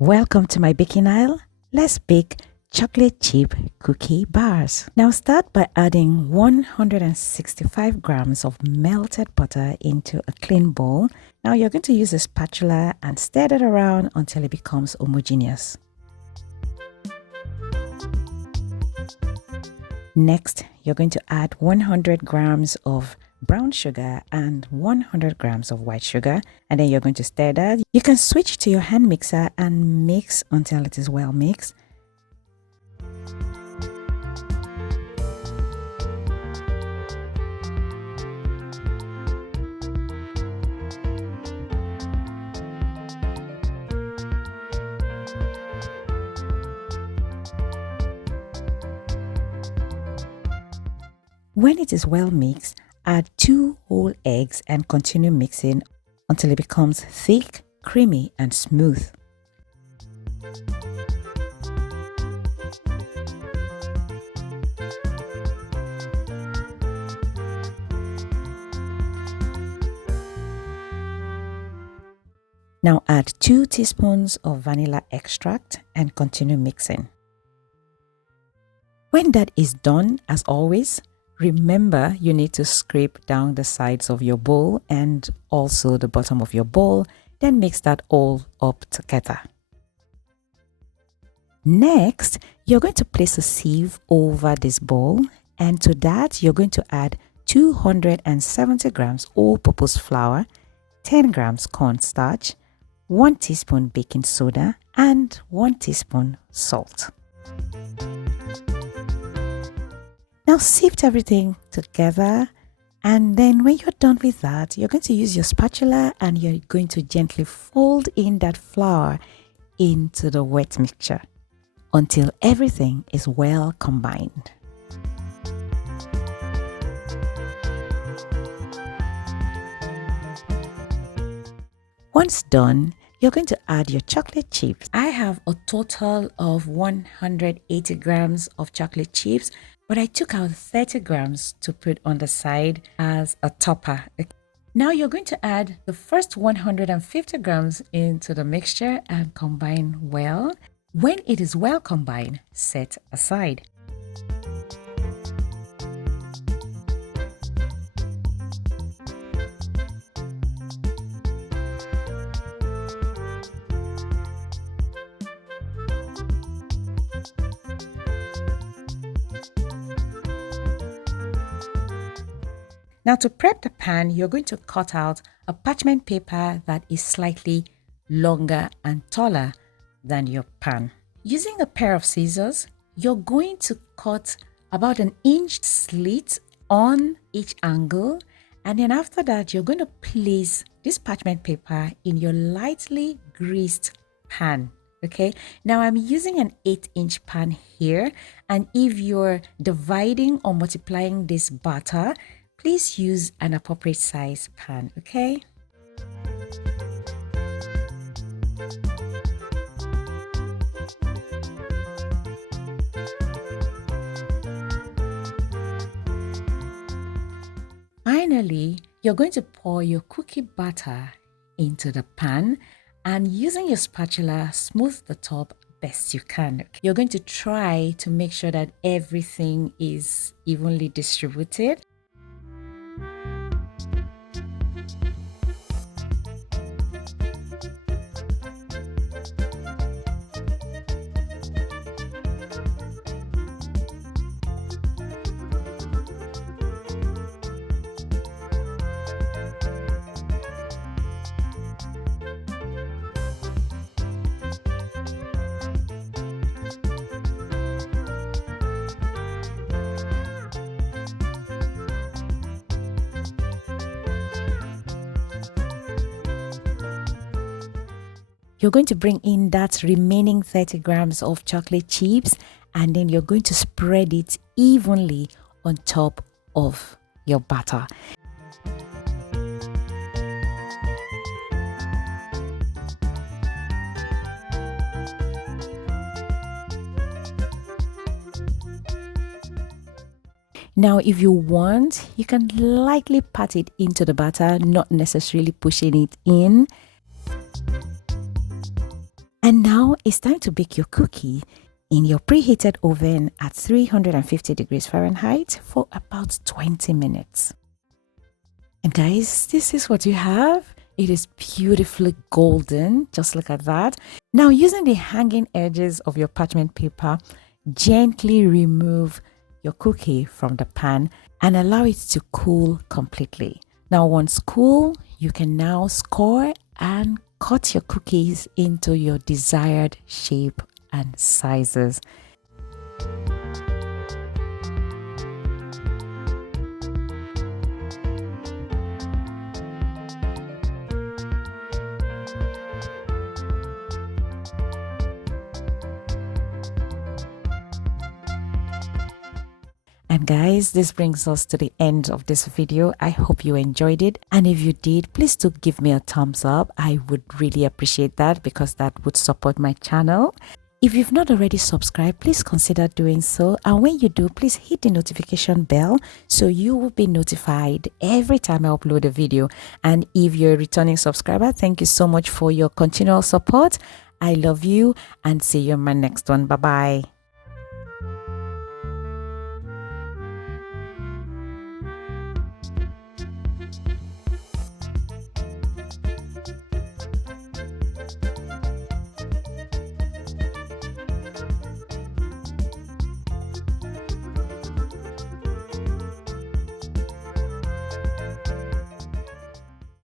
Welcome to my baking aisle. Let's bake chocolate chip cookie bars. Now start by adding 165 grams of melted butter into a clean bowl. Now you're going to use a spatula and stir it around until it becomes homogeneous. Next, you're going to add 100 grams of brown sugar and 100 grams of white sugar, and then you're going to stir that. You can switch to your hand mixer and mix until it is well mixed. When it is well mixed, add 2 whole eggs and continue mixing until it becomes thick, creamy, and smooth. Now add 2 teaspoons of vanilla extract and continue mixing. When that is done, as always, remember you need to scrape down the sides of your bowl and also the bottom of your bowl, then mix that all up together. Next, you're going to place a sieve over this bowl, and to that you're going to add 270 grams all-purpose flour, 10 grams cornstarch, 1 teaspoon baking soda, and 1 teaspoon salt. Now sift everything together, and then when you're done with that, you're going to use your spatula and you're going to gently fold in that flour into the wet mixture until everything is well combined. Once done, you're going to add your chocolate chips. I have a total of 180 grams of chocolate chips, but I took out 30 grams to put on the side as a topper. Now you're going to add the first 150 grams into the mixture and combine well. When it is well combined, set aside. Now to prep the pan, you're going to cut out a parchment paper that is slightly longer and taller than your pan. Using a pair of scissors, you're going to cut about an inch slit on each angle, and then after that you're going to place this parchment paper in your lightly greased pan. Okay, now I'm using an 8-inch pan here, and if you're dividing or multiplying this batter, please use an appropriate size pan, okay? Finally, you're going to pour your cookie batter into the pan, and using your spatula, smooth the top best you can. You're going to try to make sure that everything is evenly distributed. You're going to bring in that remaining 30 grams of chocolate chips, and then you're going to spread it evenly on top of your batter. Now, if you want, you can lightly pat it into the batter, not necessarily pushing it in. And now it's time to bake your cookie in your preheated oven at 350 degrees Fahrenheit for about 20 minutes. And guys, this is what you have. It is beautifully golden. Just look at that. Now, using the hanging edges of your parchment paper, gently remove your cookie from the pan and allow it to cool completely. Now, once cool, you can now score and cut your cookies into your desired shape and sizes. And guys, this brings us to the end of this video. I hope you enjoyed it. And if you did, please do give me a thumbs up. I would really appreciate that because that would support my channel. If you've not already subscribed, please consider doing so. And when you do, please hit the notification bell so you will be notified every time I upload a video. And if you're a returning subscriber, thank you so much for your continual support. I love you and see you in my next one. Bye-bye.